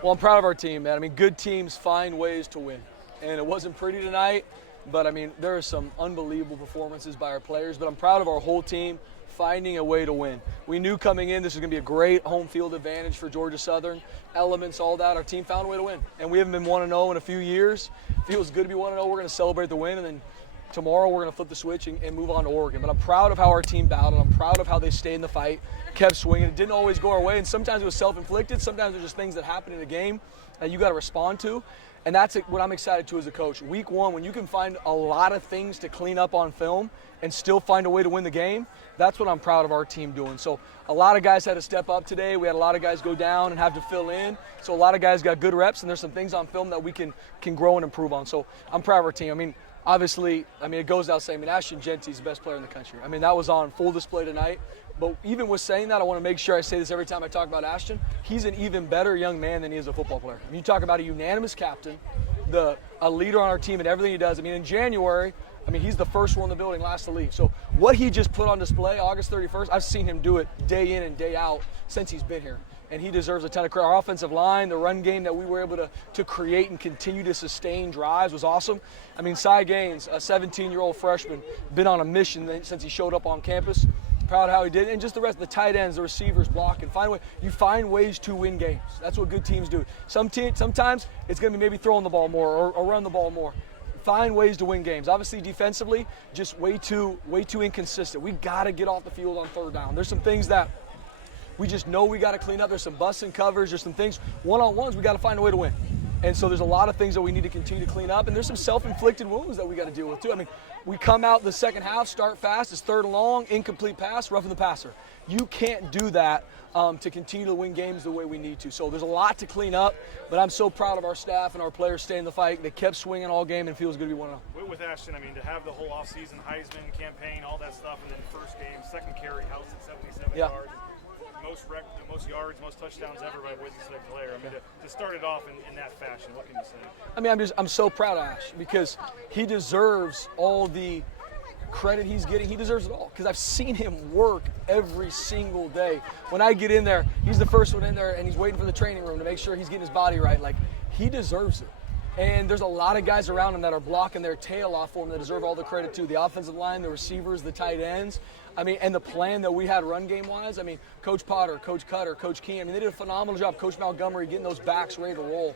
Well, I'm proud of our team, man. I mean, good teams find ways to win. And it wasn't pretty tonight, but, I mean, there are some unbelievable performances by our players. But I'm proud of our whole team finding a way to win. We knew coming in this was going to be a great home field advantage for Georgia Southern. Elements, all that. Our team found a way to win. And we haven't been 1-0 in a few years. Feels good to be 1-0. We're going to celebrate the win, and then tomorrow we're going to flip the switch and move on to Oregon. But I'm proud of how our team battled. I'm proud of how they stayed in the fight, kept swinging. It didn't always go our way, and sometimes it was self-inflicted. Sometimes it was just things that happen in a game that you got to respond to. And that's what I'm excited to as a coach. Week one, when you can find a lot of things to clean up on film and still find a way to win the game, that's what I'm proud of our team doing. So a lot of guys had to step up today. We had a lot of guys go down and have to fill in. So a lot of guys got good reps, and there's some things on film that we can grow and improve on. So I'm proud of our team. I mean, obviously, it goes without saying, Ashton Genty is the best player in the country. I mean, that was on full display tonight. But even with saying that, I want to make sure I say this every time I talk about Ashton. He's an even better young man than he is a football player. I mean, you talk about a unanimous captain, a leader on our team in everything he does. I mean, in January, he's the first one in the building, last to leave. So what he just put on display August 31st, I've seen him do it day in and day out since he's been here. And he deserves a ton of credit. Our offensive line, the run game that we were able to create and continue to sustain drives was awesome. I mean, Cy Gaines, a 17-year-old freshman, been on a mission since he showed up on campus. Proud of how he did. And just the rest of the tight ends, the receivers, blocking. You find ways to win games. That's what good teams do. Sometimes it's going to be maybe throwing the ball more or run the ball more. Find ways to win games. Obviously, defensively, just way too inconsistent. We got to get off the field on third down. There's some things that we just know we got to clean up. There's some busts and covers. There's some things, one-on-ones, we got to find a way to win. And so there's a lot of things that we need to continue to clean up. And there's some self-inflicted wounds that we got to deal with, too. I mean, we come out the second half, start fast, it's third and long, incomplete pass, roughing the passer. You can't do that to continue to win games the way we need to. So there's a lot to clean up, but I'm so proud of our staff and our players staying in the fight. They kept swinging all game, and it feels good to be 1-0. With Ashton, to have the whole offseason, Heisman campaign, all that stuff, and then first game, second carry, house at 77 yards. Most yards, most touchdowns ever by a boise-state player. To start it off in that fashion, what can you say? I'm so proud of Ash because he deserves all the credit he's getting. He deserves it all because I've seen him work every single day. When I get in there, he's the first one in there, and he's waiting for the training room to make sure he's getting his body right. Like, he deserves it. And there's a lot of guys around him that are blocking their tail off for him that deserve all the credit too. The offensive line, the receivers, the tight ends. And the plan that we had run game-wise, Coach Potter, Coach Cutter, Coach Keen, they did a phenomenal job. Coach Montgomery getting those backs ready to roll.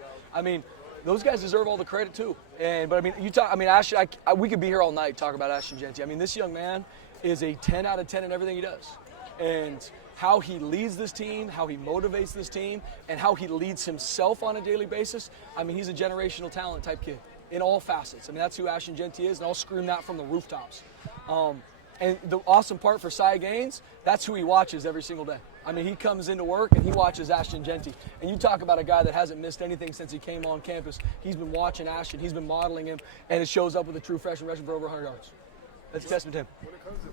Those guys deserve all the credit too. Ashton, we could be here all night talking about Ashton Genty. This young man is a 10 out of 10 in everything he does. And how he leads this team, how he motivates this team, and how he leads himself on a daily basis, he's a generational talent type kid in all facets. That's who Ashton Genty is, and I'll scream that from the rooftops. And the awesome part for Cy Gaines, that's who he watches every single day. He comes into work and he watches Ashton Genty. And you talk about a guy that hasn't missed anything since he came on campus. He's been watching Ashton. He's been modeling him, and it shows up with a true freshman rushing for over 100 yards. That's a testament to him.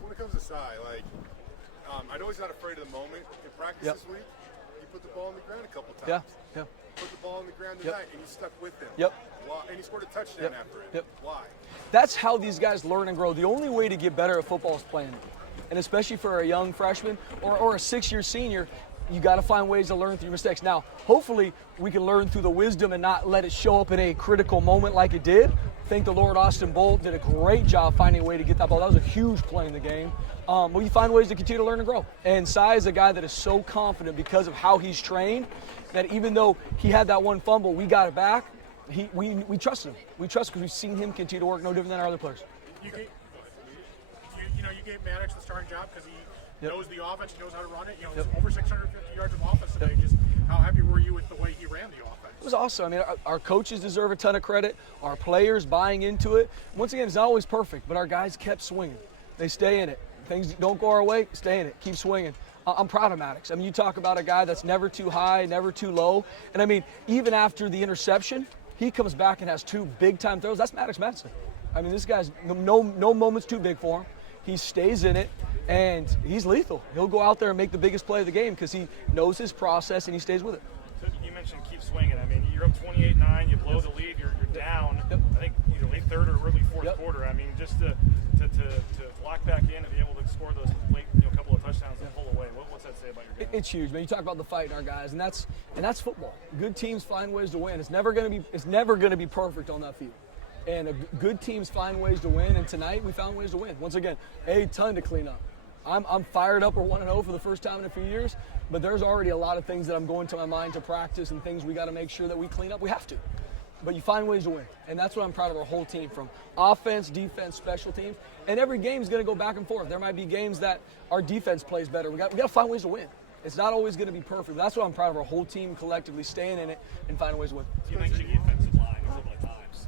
When it comes to Cy, I know he's not afraid of the moment. In practice this week, he put the ball on the ground a couple times. Yeah. Put the ball on the ground tonight, and you stuck with him. Why? And he scored a touchdown after it. Why? That's how these guys learn and grow. The only way to get better at football is playing it. And especially for a young freshman or a 6-year senior, you got to find ways to learn through your mistakes. Now, hopefully, we can learn through the wisdom and not let it show up in a critical moment like it did. Thank the Lord, Austin Bolt did a great job finding a way to get that ball. That was a huge play in the game. But you find ways to continue to learn and grow. And Cy is a guy that is so confident because of how he's trained that even though he had that one fumble, we got it back. We trust him. We trust because we've seen him continue to work no different than our other players. You gave Maddox the starting job because he knows the offense, he knows how to run it. It's over 650 yards of offense today. Just how happy were you with the way he ran the offense? It was awesome. Our coaches deserve a ton of credit. Our players buying into it. Once again, it's not always perfect, but our guys kept swinging. They stay in it. Things don't go our way, stay in it. Keep swinging. I'm proud of Maddox. You talk about a guy that's never too high, never too low. And even after the interception, he comes back and has 2 big-time throws. That's Maddox Madison. This guy's no moment's too big for him. He stays in it, and he's lethal. He'll go out there and make the biggest play of the game because he knows his process and he stays with it. So you mentioned keep swinging. You're up 28-9. You blow the lead. You're down. I think either late third or early fourth quarter. Just to lock back in and be able to score those late, couple couple of touchdowns to pull away. What's that say about your game? It's huge, man. You talk about the fight in our guys, and that's football. Good teams find ways to win. It's never going to be perfect on that field. And good teams find ways to win, and tonight we found ways to win. Once again, a ton to clean up. I'm fired up. We're 1-0 for the first time in a few years, but there's already a lot of things that I'm going to my mind to practice and things we got to make sure that we clean up. We have to. But you find ways to win, and that's what I'm proud of our whole team, from offense, defense, special teams. And every game is going to go back and forth. There might be games that our defense plays better. We got to find ways to win. It's not always going to be perfect. That's what I'm proud of our whole team collectively staying in it and finding ways to win. You mentioned the offensive line a couple of times.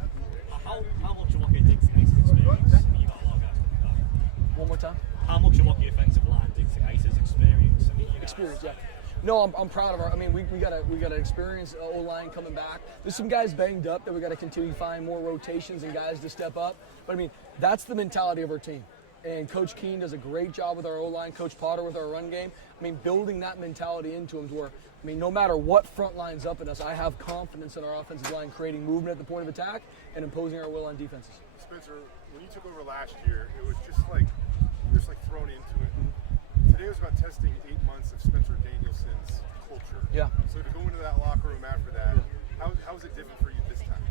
How much of what you think Ace's experience? You got a lot of guys coming back. One more time. How much of what the offensive line thinks Ace's experience? Experience, yeah. No, I'm proud of our. I mean, we got an experienced O-line coming back. There's some guys banged up that we got to continue to find more rotations and guys to step up. But I mean, that's the mentality of our team. And Coach Keene does a great job with our O-line. Coach Potter with our run game. I mean, building that mentality into them to where, I mean, no matter what front line's up in us, I have confidence in our offensive line creating movement at the point of attack and imposing our will on defenses. Spencer, when you took over last year, it was just like thrown into it. Today was about testing 8 months of Spencer Danielson's culture. Yeah. So to go into that locker room after that, how is it different for you this time?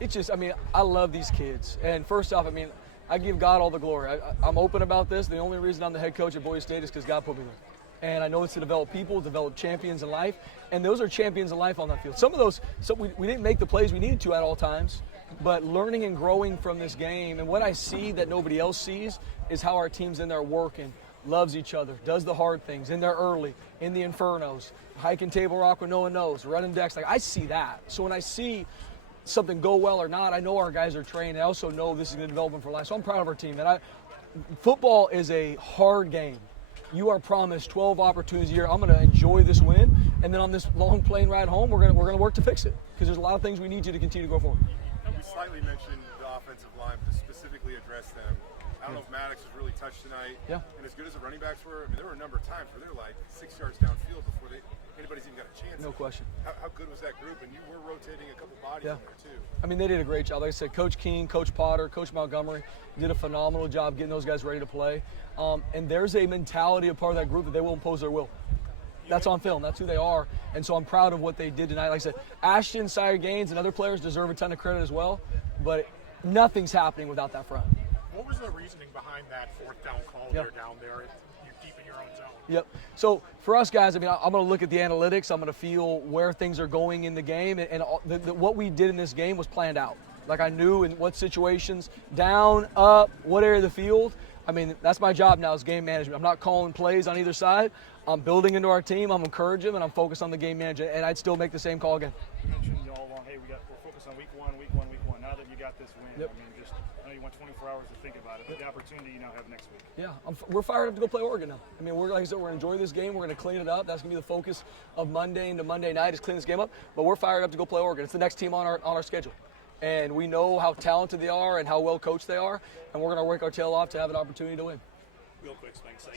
It's just, I mean, I love these kids. And first off, I mean, I give God all the glory. I'm open about this. The only reason I'm the head coach at Boise State is because God put me there. And I know it's to develop people, develop champions in life. And those are champions in life on that field. Some of those, we didn't make the plays we needed to at all times. But learning and growing from this game, and what I see that nobody else sees, is how our team's in there working, loves each other, does the hard things, in there early, in the infernos, hiking Table Rock when no one knows, running decks. Like, I see that. So when I see something go well or not, I know our guys are trained. I also know this is going to develop them for life. So I'm proud of our team. And football is a hard game. You are promised 12 opportunities a year. I'm going to enjoy this win, and then on this long plane ride home, we're going to work to fix it, because there's a lot of things we need to continue to go forward. We slightly mentioned the offensive line, but to specifically address them, I don't know if Maddox was really touched tonight. Yeah. And as good as the running backs were, I mean, there were a number of times where they're like 6 yards downfield before anybody's even got a chance. No question. How good was that group? And you were rotating a couple bodies in there, too. I mean, they did a great job. Like I said, Coach Keene, Coach Potter, Coach Montgomery did a phenomenal job getting those guys ready to play. And there's a mentality of part of that group that they will impose their will. That's on film. That's who they are. And so I'm proud of what they did tonight. Like I said, Ashton, Sire Gaines, and other players deserve a ton of credit as well. But nothing's happening without that front. What was the reasoning behind that fourth down call there down there? You're deep in your own zone. Yep. So for us guys, I mean, I'm going to look at the analytics. I'm going to feel where things are going in the game. And what we did in this game was planned out. Like, I knew in what situations, down, up, what area of the field. I mean, that's my job now, is game management. I'm not calling plays on either side. I'm building into our team. I'm encouraging them, and I'm focused on the game management. And I'd still make the same call again. You mentioned all along, hey, we're focused on week one. Now that you got this win, I mean, I know you want 24 hours to think about it, but the opportunity you now have next week. Yeah, we're fired up to go play Oregon now. I mean, like I said, we're enjoying this game. We're going to clean it up. That's going to be the focus of Monday into Monday night, is clean this game up. But we're fired up to go play Oregon. It's the next team on our schedule. And we know how talented they are and how well coached they are, and we're going to work our tail off to have an opportunity to win. Real quick, Spencer,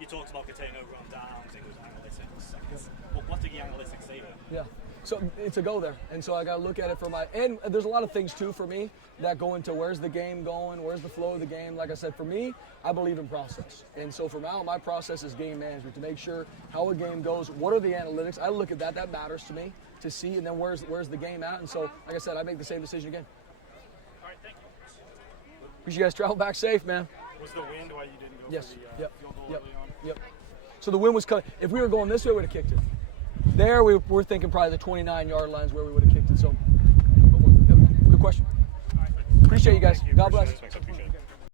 you talked about getting over on downs, it was analytics. But what did the analytics say there? Yeah. So it's a go there. And so I got to look at it and there's a lot of things too for me that go into where's the game going, where's the flow of the game. Like I said, for me, I believe in process. And so for now, my process is game management, to make sure how a game goes, what are the analytics. I look at that matters to me to see, and then where's the game at. And so, like I said, I make the same decision again. All right, thank you. Wish you guys travel back safe, man. Was the wind why you didn't go Yes. for the field goal early on? Yep. So the wind was coming. If we were going this way, we would have kicked it. There, we're thinking probably the 29-yard lines where we would have kicked it. So, good question. Appreciate you guys. God bless. Appreciate it.